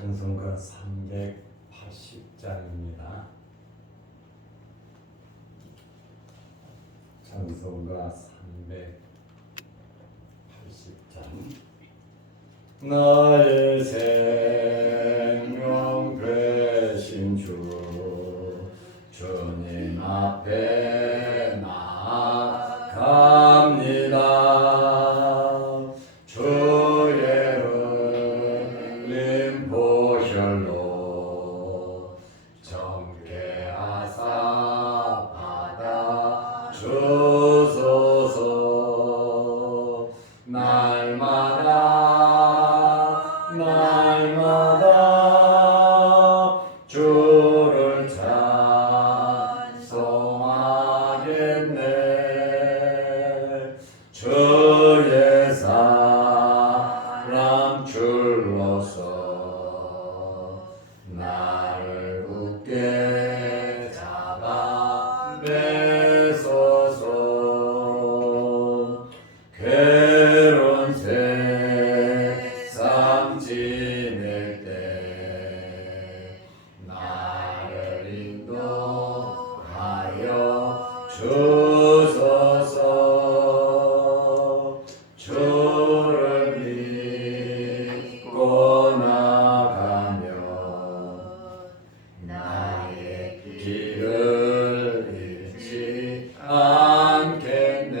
찬송가 380장입니다. 찬송가 380장. 나의 생명 되신 주님 앞에 나아갑니다. 주의 흘린 보혈로 정케하사 받아 주소서. 날마다 주를 찬송하겠네. 주의 사랑 줄로서 나를 굳게 잡아 매소서. 괴로운 세상 지낼 때 나를 인도하여 주소서. 주를 믿고 나가면 나의 길을 잃지 않겠네.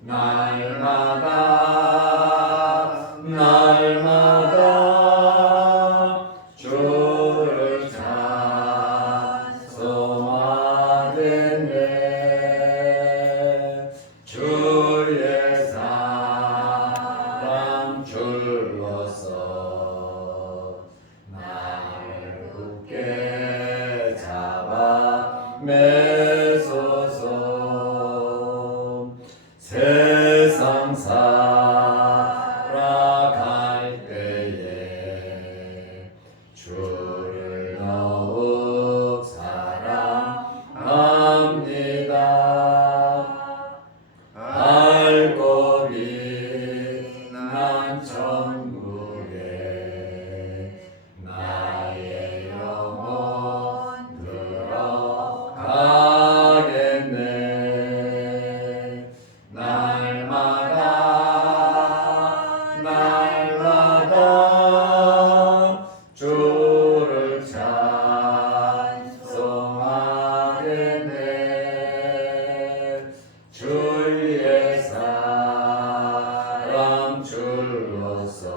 날마다 주를 찬송하겠네. 주의 사랑 줄로서 나를 굳게 잡아 매소서. 세상 살아갈 때에 주를 더욱 사랑합니다. 밝고 빛난 천국에 나의 영혼 들어가겠네. 날마다 주를 찬송하겠네. 주의 사랑 줄로서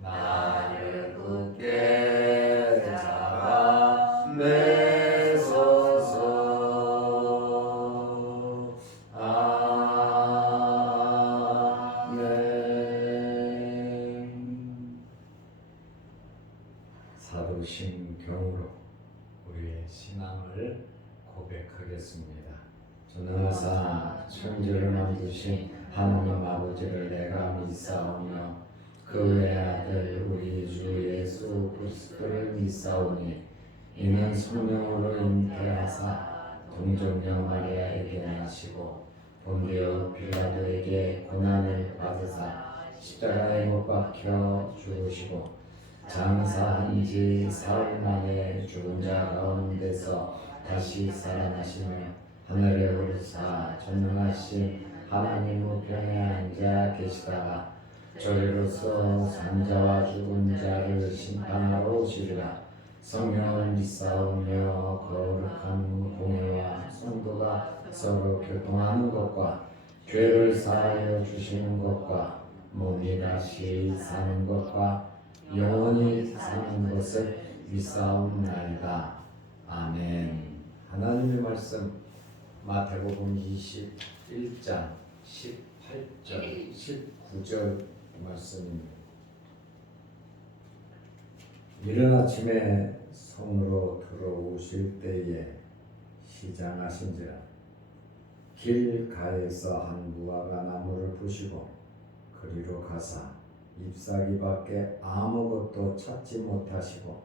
나를 굳게 잡아 매소서. 사도신경으로 우리의 신앙을 고백하겠습니다. 전능하사 천지를 만드신 하나님 아버지를 내가 믿사오며 그 외아들 우리 주 예수 그리스도를 믿사오니 이는 성령으로 잉태하사 동정녀 마리아에게 나시고 본디오 빌라도에게 고난을 받으사 십자가에 못 박혀 죽으시고 장사한 지 사흘 만에 죽은 자 가운데서 다시 살아나시며 하늘에 오르사 전능하신 하나님 우편에 앉아 계시다가 저리로서 산자와 죽은 자를 심판하러 오시리라. 성령을 믿사오며 거룩한 공회와 성도가 서로 교통하는 것과 죄를 사하여 주시는 것과 몸이 다시 사는 것과 영원히 사는 것을 믿사옵나이다. 아멘. 하나님의 말씀 마태복음 21장 18절 19절 말씀입니다. 이른 아침에 성으로 들어오실 때에 시장하신지라 길가에서 한 무화과 나무를 보시고 그리로 가사 잎사귀 밖에 아무것도 찾지 못하시고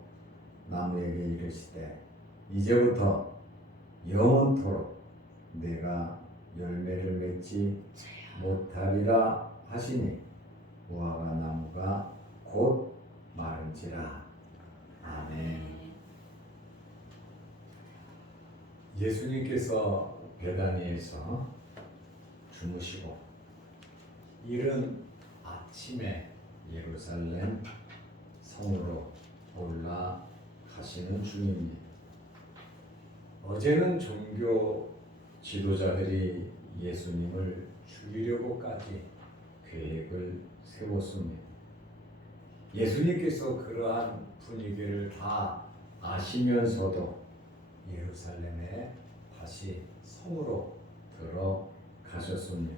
나무에게 이르시되 이제부터 영원토록 내가 열매를 맺지 못하리라 하시니 무화과 나무가 곧 마른지라. 아멘. 예수님께서 베다니에서 주무시고 이른 아침에 예루살렘 성으로 올라가시는 중입니다. 어제는 종교 지도자들이 예수님을 죽이려고까지 계획을 세웠습니다. 예수님께서 그러한 분위기를 다 아시면서도 예루살렘에 다시 성으로 들어가셨습니다.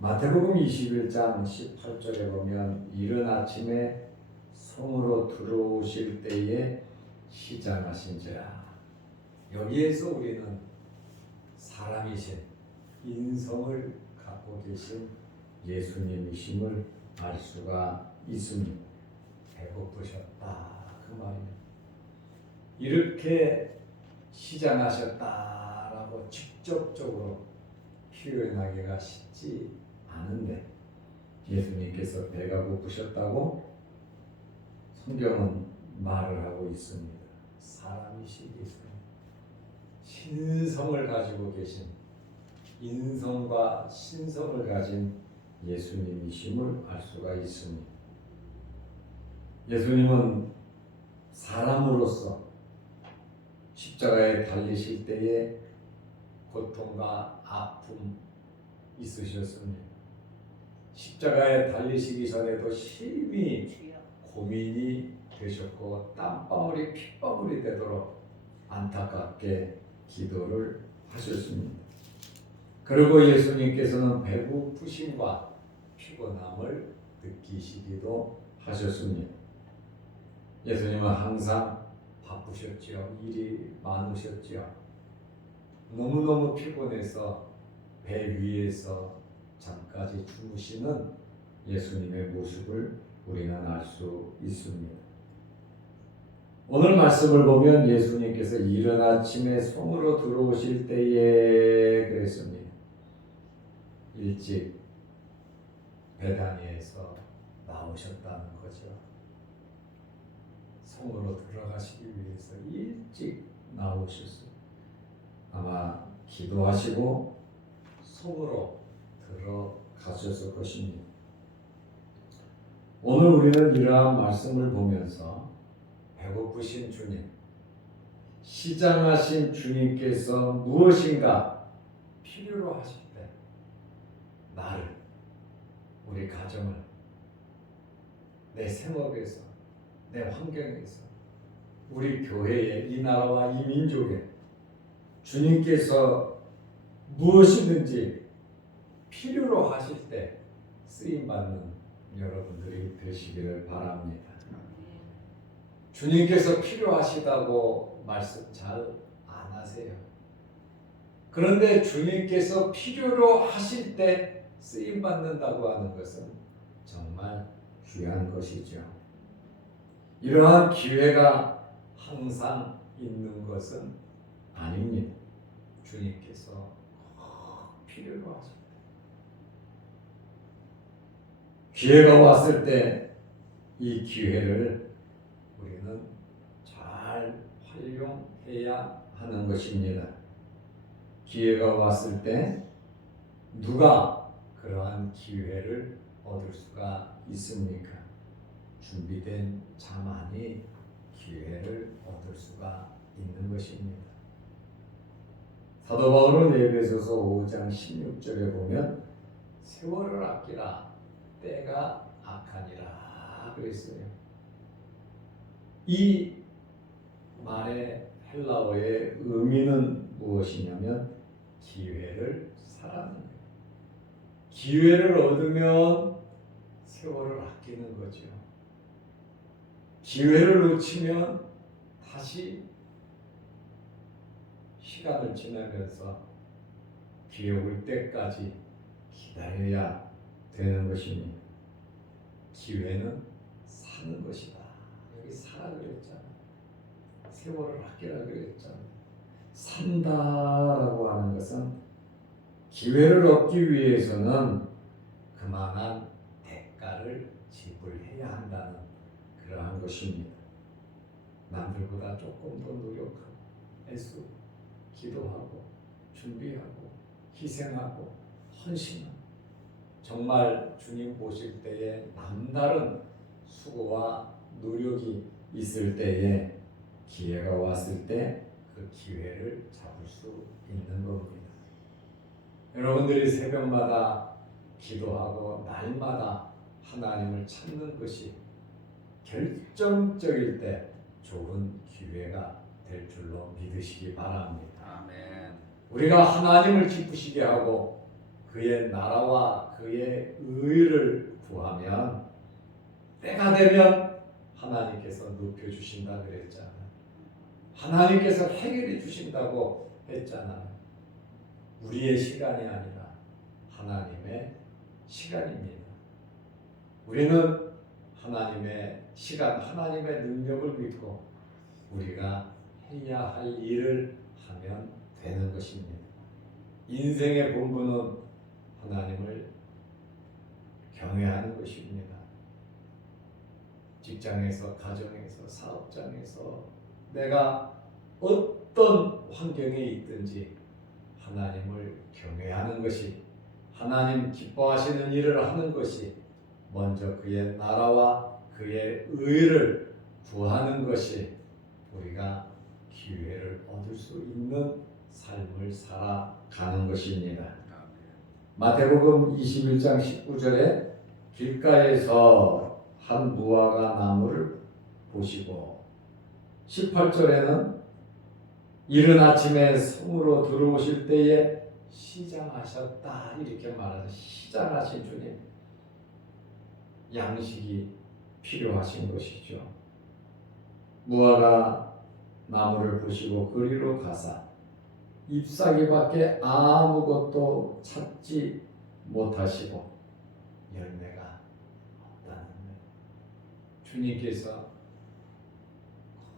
마태복음 21장 18절에 보면 이른 아침에 성으로 들어오실 때에 시장하신지라. 여기에서 우리는 사람이신 인성을 갖고 계신 예수님이심을 알 수가 있습니다. 배고프셨다 그 말입니다. 이렇게 시장하셨다라고 직접적으로 표현하기가 쉽지 않은데 예수님께서 배가 고프셨다고 성경은 말을 하고 있습니다. 사람이신 예수님, 신성을 가지고 계신, 인성과 신성을 가진 예수님이심을 알 수가 있습니다. 예수님은 사람으로서 십자가에 달리실 때에 고통과 아픔 있으셨습니다. 십자가에 달리시기 전에도 심히 고민이 되셨고 땀방울이 핏방울이 되도록 안타깝게 기도를 하셨습니다. 그리고 예수님께서는 배고프심과 피곤함을 느끼시기도 하셨습니다. 예수님은 항상 바쁘셨지요. 일이 많으셨지요. 너무너무 피곤해서 배 위에서 잠까지 주무시는 예수님의 모습을 우리는 알 수 있습니다. 오늘 말씀을 보면 예수님께서 이른 아침에 성으로 들어오실 때에 그랬습니다. 일찍 베다니에서 나오셨다는 거죠. 성으로 들어가시기 위해서 일찍 나오셨어요. 아마 기도하시고 성으로 들어가셨을 것입니다. 오늘 우리는 이러한 말씀을 보면서 배고프신 주님, 시장하신 주님께서 무엇인가 필요로 하실 때 나를, 우리 가정을, 내 생업에서, 내 환경에서, 우리 교회에, 이 나라와 이 민족에 주님께서 무엇이든지 필요로 하실 때 쓰임받는 여러분들이 되시기를 바랍니다. 주님께서 필요하시다고 말씀 잘 안 하세요. 그런데 주님께서 필요로 하실 때 쓰임받는다고 하는 것은 정말 귀한 것이죠. 이러한 기회가 항상 있는 것은 아닙니다. 주님께서 필요로 하실 때, 기회가 왔을 때 이 기회를 우리는 잘 활용해야 하는 것입니다. 기회가 왔을 때 누가 그러한 기회를 얻을 수가 있습니까? 준비된 자만이 기회를 얻을 수가 있는 것입니다. 사도 바울은 에베소서 5장 16절에 보면 세월을 아끼라 때가 악하니라 그랬어요. 이 말의 헬라어의 의미는 무엇이냐면 기회를 사라는 거예요. 기회를 얻으면 세월을 아끼는 거죠. 기회를 놓치면 다시 시간을 지나면서 기회 올 때까지 기다려야 되는 것입니다. 기회는 사는 것이다. 여기 사라 그랬잖아요. 세월을 아끼라 그랬잖아요. 산다라고 하는 것은 기회를 얻기 위해서는 그만한 나를 지불해야 한다는 그러한 것입니다. 남들보다 조금 더 노력하고 애쓰고 기도하고 준비하고 희생하고 헌신하고 정말 주님 보실 때에 남다른 수고와 노력이 있을 때에 기회가 왔을 때 그 기회를 잡을 수 있는 겁니다. 여러분들이 새벽마다 기도하고 날마다 하나님을 찾는 것이 결정적일 때 좋은 기회가 될 줄로 믿으시기 바랍니다. 아멘. 우리가 하나님을 기쁘시게 하고 그의 나라와 그의 의를 구하면 때가 되면 하나님께서 높여주신다 그랬잖아요. 하나님께서 해결해 주신다고 했잖아요. 우리의 시간이 아니라 하나님의 시간입니다. 우리는 하나님의 시간, 하나님의 능력을 믿고 우리가 해야 할 일을 하면 되는 것입니다. 인생의 본분은 하나님을 경외하는 것입니다. 직장에서, 가정에서, 사업장에서 내가 어떤 환경에 있든지 하나님을 경외하는 것이, 하나님 기뻐하시는 일을 하는 것이, 먼저 그의 나라와 그의 의를 구하는 것이 우리가 기회를 얻을 수 있는 삶을 살아가는 것입니다. 마태복음 21장 19절에 길가에서 한 무화과 나무를 보시고 18절에는 이른 아침에 성으로 들어오실 때에 시장하셨다 이렇게 말하죠. 시장하신 주님, 양식이 필요하신 것이죠. 무화과 나무를 보시고 그리로 가사 잎사귀밖에 아무것도 찾지 못하시고 열매가 없다는 거예요. 주님께서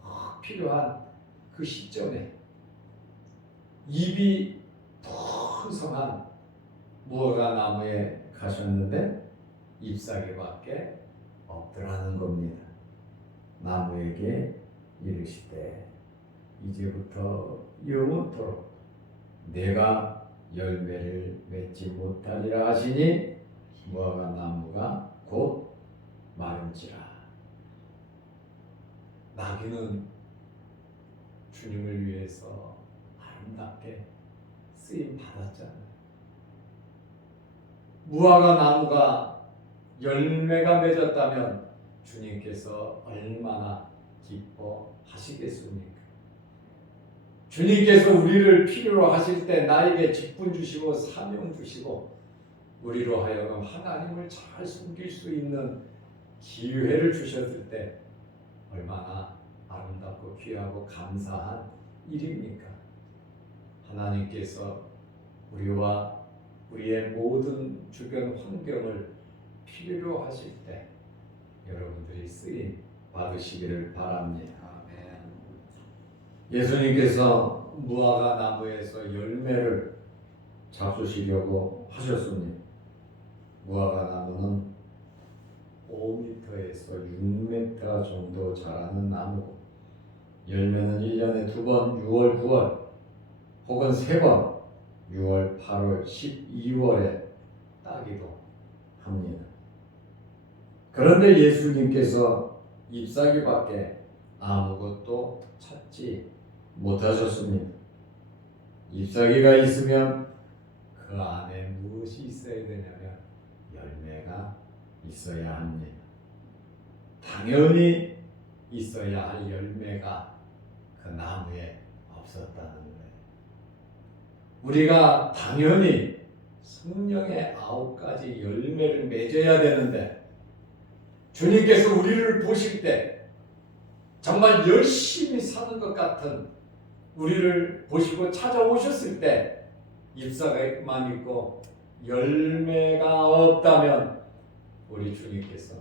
꼭 필요한 그 시점에 잎이 풍성한 무화과 나무에 가셨는데 잎사귀밖에 없더라는 겁니다. 나무에게 이르시되 이제부터 영원토록 내가 열매를 맺지 못하리라 하시니 무화과 나무가 곧 마른지라. 나귀는 주님을 위해서 아름답게 쓰임 받았잖아요. 무화과 나무가 열매가 맺었다면 주님께서 얼마나 기뻐하시겠습니까? 주님께서 우리를 필요로 하실 때 나에게 직분 주시고 사명 주시고 우리로 하여금 하나님을 잘 섬길 수 있는 기회를 주셨을 때 얼마나 아름답고 귀하고 감사한 일입니까? 하나님께서 우리와 우리의 모든 주변 환경을 필요로 하실 때 여러분들이 쓰임 받으시기를 바랍니다. 예수님께서 무화과 나무에서 열매를 잡수시려고 하셨습니다. 무화과 나무는 5m에서 6m 정도 자라는 나무고 열매는 1년에 2번 6월, 9월 혹은 3번 6월, 8월, 12월에 따기도 합니다. 그런데 예수님께서 잎사귀밖에 아무것도 찾지 못하셨습니다. 잎사귀가 있으면 그 안에 무엇이 있어야 되냐면 열매가 있어야 합니다. 당연히 있어야 할 열매가 그 나무에 없었다는 거예요. 우리가 당연히 성령의 9가지 열매를 맺어야 되는데 주님께서 우리를 보실 때 정말 열심히 사는 것 같은 우리를 보시고 찾아오셨을 때 잎사귀만 있고 열매가 없다면 우리 주님께서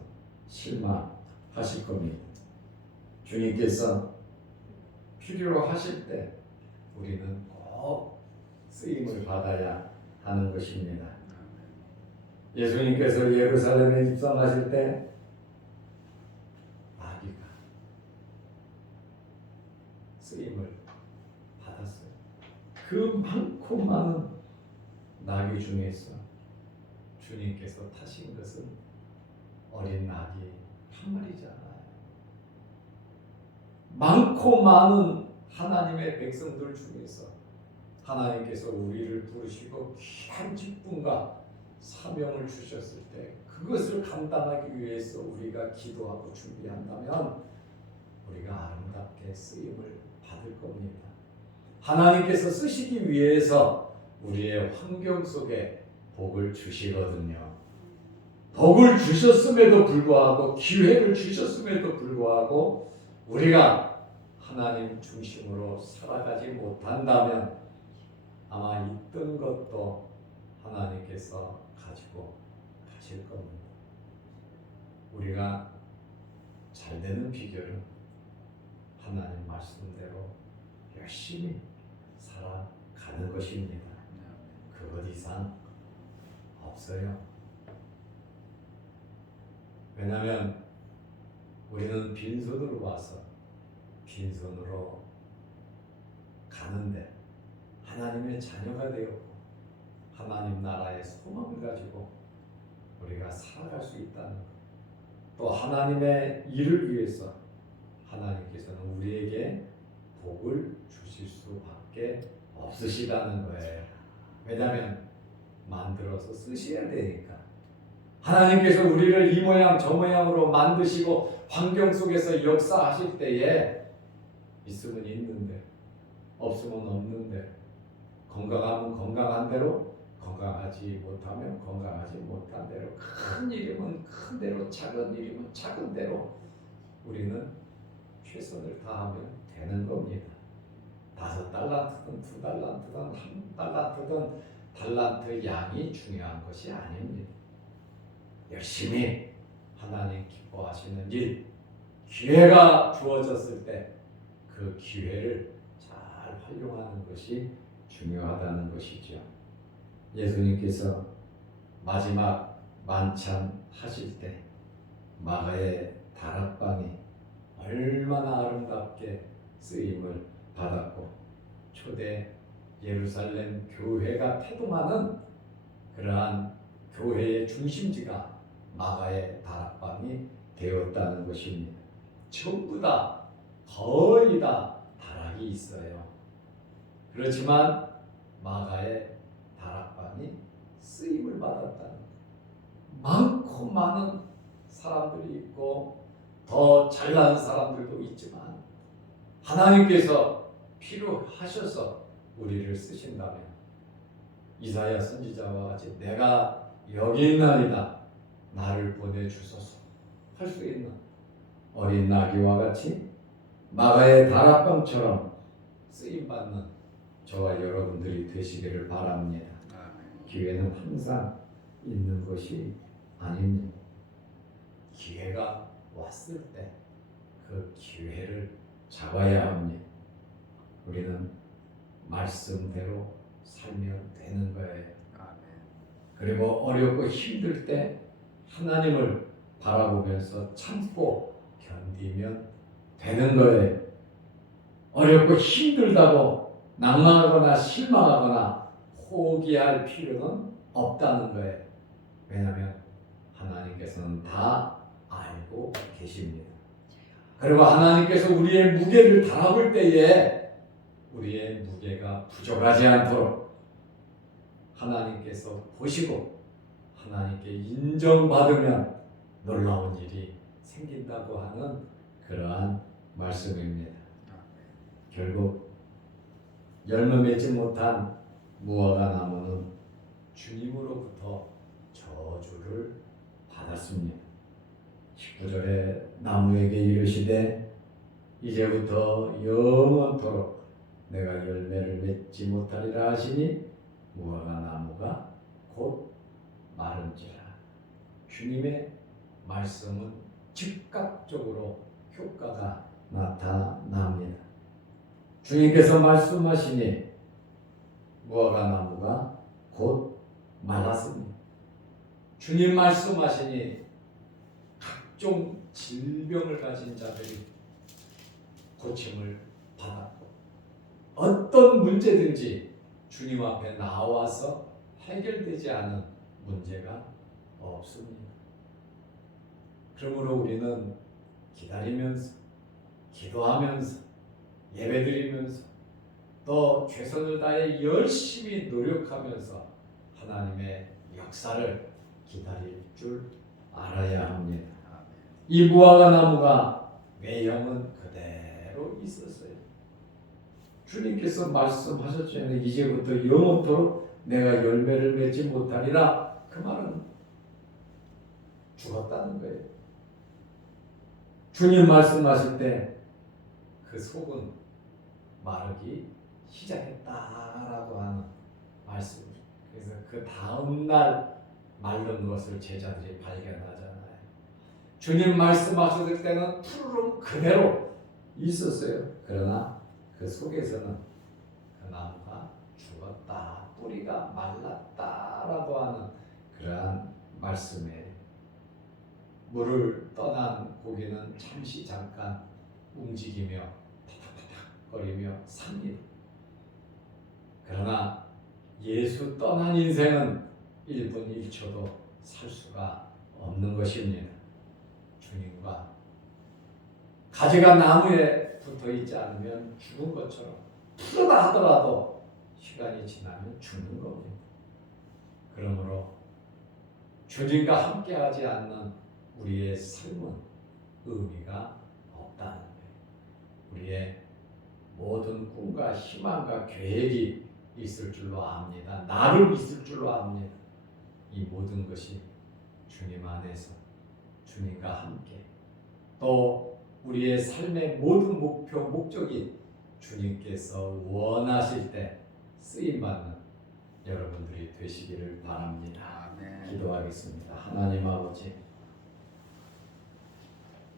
실망하실 겁니다. 주님께서 필요로 하실 때 우리는 꼭 쓰임을 받아야 하는 것입니다. 예수님께서 예루살렘에 입성하실 때 나귀가 쓰임을 받았어요. 그 많고 많은 나귀 중에서 주님께서 타신 것은 어린 나귀 한 마리잖아요. 많고 많은 하나님의 백성들 중에서 하나님께서 우리를 부르시고 귀한 직분과 사명을 주셨을 때 그것을 감당하기 위해서 우리가 기도하고 준비한다면 우리가 아름답게 쓰임을 받을 겁니다. 하나님께서 쓰시기 위해서 우리의 환경 속에 복을 주시거든요. 복을 주셨음에도 불구하고 기회를 주셨음에도 불구하고 우리가 하나님 중심으로 살아가지 못한다면 아마 있던 것도 하나님께서 가지고 가실 겁니다. 우리가 잘 되는 비결은 하나님 말씀대로 열심히 살아가는 것입니다. 그것 이상 없어요. 왜냐하면 우리는 빈손으로 와서 빈손으로 가는데 하나님의 자녀가 되었고 하나님 나라의 소망을 가지고 우리가 살아갈 수 있다는 것. 또 하나님의 일을 위해서 하나님께서는 우리에게 복을 주실 수밖에 없으시다는 거예요. 왜냐하면 만들어서 쓰셔야 되니까. 하나님께서 우리를 이 모양 저 모양으로 만드시고 환경 속에서 역사하실 때에 있으면 있는데 없으면 없는데 건강하면 건강한 대로 건강하지 못하면 건강하지 못한 대로 큰 일이면 큰 대로 작은 일이면 작은 대로 우리는 최선을 다하면 되는 겁니다. 5달란트든 2달란트든 1달란트든 달란트 양이 중요한 것이 아닙니다. 열심히 하나님 기뻐하시는 일, 기회가 주어졌을 때 그 기회를 잘 활용하는 것이 중요하다는 것이죠. 예수님께서 마지막 만찬 하실 때 마가의 다락방이 얼마나 아름답게 쓰임을 받았고 초대 예루살렘 교회가 태동하는 그러한 교회의 중심지가 마가의 다락방이 되었다는 것입니다. 전부 다 거의 다 다락이 있어요. 그렇지만 마가의 다락방이 쓰임을 받았다는 것. 많고 많은 사람들이 있고 더 잘난 사람들도 있지만 하나님께서 필요하셔서 우리를 쓰신다면 이사야 선지자와 같이 내가 여기 있나이다 나를 보내주소서 할 수 있는 어린 나귀와 같이 마가의 다락방처럼 쓰임받는 저와 여러분들이 되시기를 바랍니다. 기회는 항상 있는 것이 아닙니다. 기회가 왔을 때 그 기회를 잡아야 합니다. 우리는 말씀대로 살면 되는 거예요. 그리고 어렵고 힘들 때 하나님을 바라보면서 참고 견디면 되는 거예요. 어렵고 힘들다고 낭망하거나 실망하거나 포기할 필요는 없다는 거예요. 왜냐하면 하나님께서는 다 알고 계십니다. 그리고 하나님께서 우리의 무게를 달아볼 때에 우리의 무게가 부족하지 않도록 하나님께서 보시고 하나님께 인정받으면 놀라운 일이 생긴다고 하는 그러한 말씀입니다. 결국 열매 맺지 못한 무화과 나무는 주님으로부터 저주를 받았습니다. 19절에 나무에게 이르시되 이제부터 영원토록 내가 열매를 맺지 못하리라 하시니 무화과 나무가 곧 마른지라. 주님의 말씀은 즉각적으로 효과가 나타납니다. 주님께서 말씀하시니 무화과 나무가 곧 말랐습니다. 주님 말씀하시니 각종 질병을 가진 자들이 고침을 받았고 어떤 문제든지 주님 앞에 나와서 해결되지 않은 문제가 없습니다. 그러므로 우리는 기다리면서 기도하면서 예배드리면서 또 최선을 다해 열심히 노력하면서 하나님의 역사를 기다릴 줄 알아야 합니다. 이 무화과 나무가 외형은 그대로 있었어요. 주님께서 말씀하셨잖아요. 이제부터 영원토록 내가 열매를 맺지 못하리라. 그 말은 죽었다는 거예요. 주님 말씀하실 때 그 속은 마르기 시작했다라고 하는 말씀이죠. 그래서 그 다음 날 마른 것을 제자들이 발견하잖아요. 주님 말씀하셨을 때는 푸르름 그대로 있었어요. 그러나 그 속에서는 그 나무가 죽었다, 뿌리가 말랐다라고 하는 그러한 말씀에 물을 떠난 고기는 잠시 잠깐 움직이며 파닥파닥거리며 삽니다. 그러나 예수 떠난 인생은 1분 1초도 살 수가 없는 것입니다. 주님과 가지가 나무에 붙어있지 않으면 죽은 것처럼 푸르다 하더라도 시간이 지나면 죽는 겁니다. 그러므로 주님과 함께하지 않는 우리의 삶은 의미가 없다는 거예요. 우리의 모든 꿈과 희망과 계획이 있을 줄로 압니다. 나름 있을 줄로 압니다. 이 모든 것이 주님 안에서 주님과 함께 또 우리의 삶의 모든 목표, 목적이 주님께서 원하실 때 쓰임받는 여러분들이 되시기를 바랍니다. 기도하겠습니다. 하나님 아버지,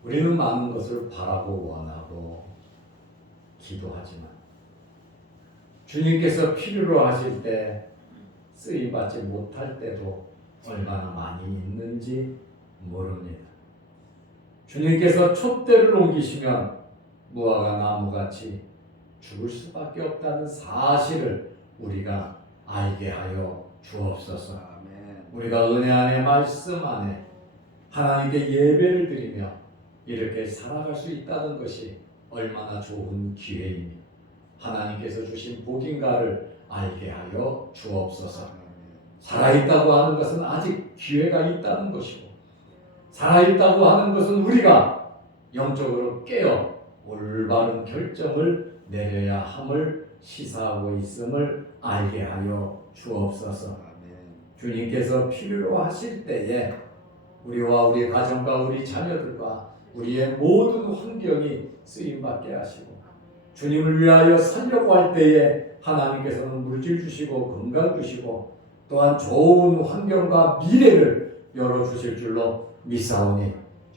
우리는 많은 것을 바라고 원하고 기도하지만 주님께서 필요로 하실 때 쓰임받지 못할 때도 얼마나 많이 있는지 모릅니다. 주님께서 촛대를 옮기시면 무화과 나무같이 죽을 수밖에 없다는 사실을 우리가 알게 하여 주옵소서. 우리가 은혜 안에 말씀 안에 하나님께 예배를 드리며 이렇게 살아갈 수 있다는 것이 얼마나 좋은 기회입니다. 하나님께서 주신 복인가를 알게 하여 주옵소서. 살아있다고 하는 것은 아직 기회가 있다는 것이고 살아있다고 하는 것은 우리가 영적으로 깨어 올바른 결정을 내려야 함을 시사하고 있음을 알게 하여 주옵소서. 주님께서 필요로 하실 때에 우리와 우리 가정과 우리 자녀들과 우리의 모든 환경이 쓰임받게 하시고 주님을 위하여 살려고 할 때에 하나님께서는 물질 주시고 건강 주시고 또한 좋은 환경과 미래를 열어주실 줄로 믿사오니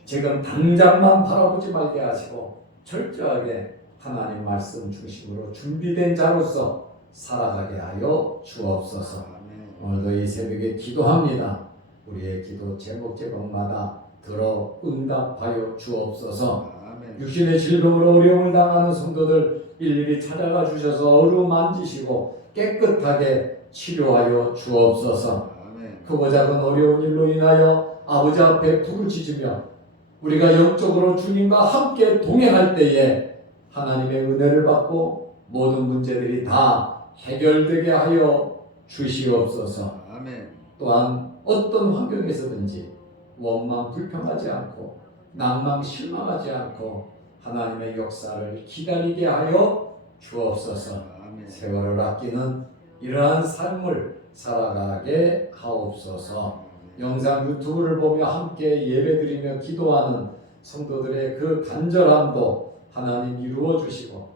지금 당장만 바라보지 말게 하시고 철저하게 하나님 말씀 중심으로 준비된 자로서 살아가게 하여 주옵소서. 오늘도 이 새벽에 기도합니다. 우리의 기도 제목마다 들어 응답하여 주옵소서. 육신의 질병으로 어려움을 당하는 성도들 일일이 찾아가 주셔서 어루만지시고 깨끗하게 치료하여 주옵소서. 크고 작은 어려운 일로 인하여 아버지 앞에 부르짖으며 우리가 영적으로 주님과 함께 동행할 때에 하나님의 은혜를 받고 모든 문제들이 다 해결되게 하여 주시옵소서. 또한 어떤 환경에서든지 원망 불평하지 않고 낭망 실망하지 않고 하나님의 역사를 기다리게 하여 주옵소서. 세월을 아끼는 이러한 삶을 살아가게 하옵소서. 영상 유튜브를 보며 함께 예배드리며 기도하는 성도들의 그 간절함도 하나님 이루어 주시고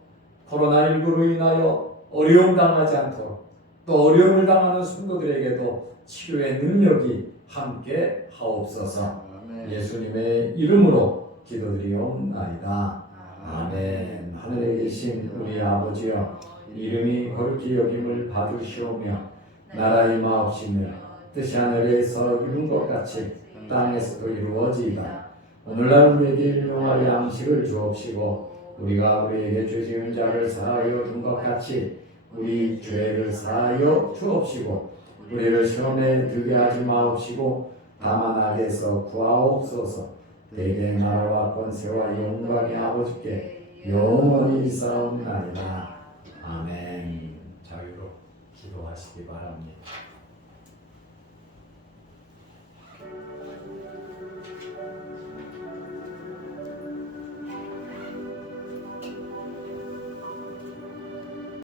코로나19로 인하여 어려움 당하지 않도록 또 어려움을 당하는 성도들에게도 치료의 능력이 함께 하옵소서. 예수님의 이름으로 기도드리옵나이다. 아멘. 하늘에 계신 우리 아버지여, 이름이 거룩히 여김을 받으시오며 나라의 마옵시며 뜻이 하늘에서 이룬 것 같이 땅에서도 이루어지이다. 오늘날 우리에게 일용할 양식을 주옵시고 우리가 우리에게 죄 지은 자를 사하여 준 것 같이 우리 죄를 사하여 주옵시고 우리를 시험에 들게 하지 마옵시고 다만 악에서 구하옵소서. 대개 나라와 권세와 영광의 아버지께 영원히 있사옵나이다. 아멘. 자유로 기도하시기 바랍니다.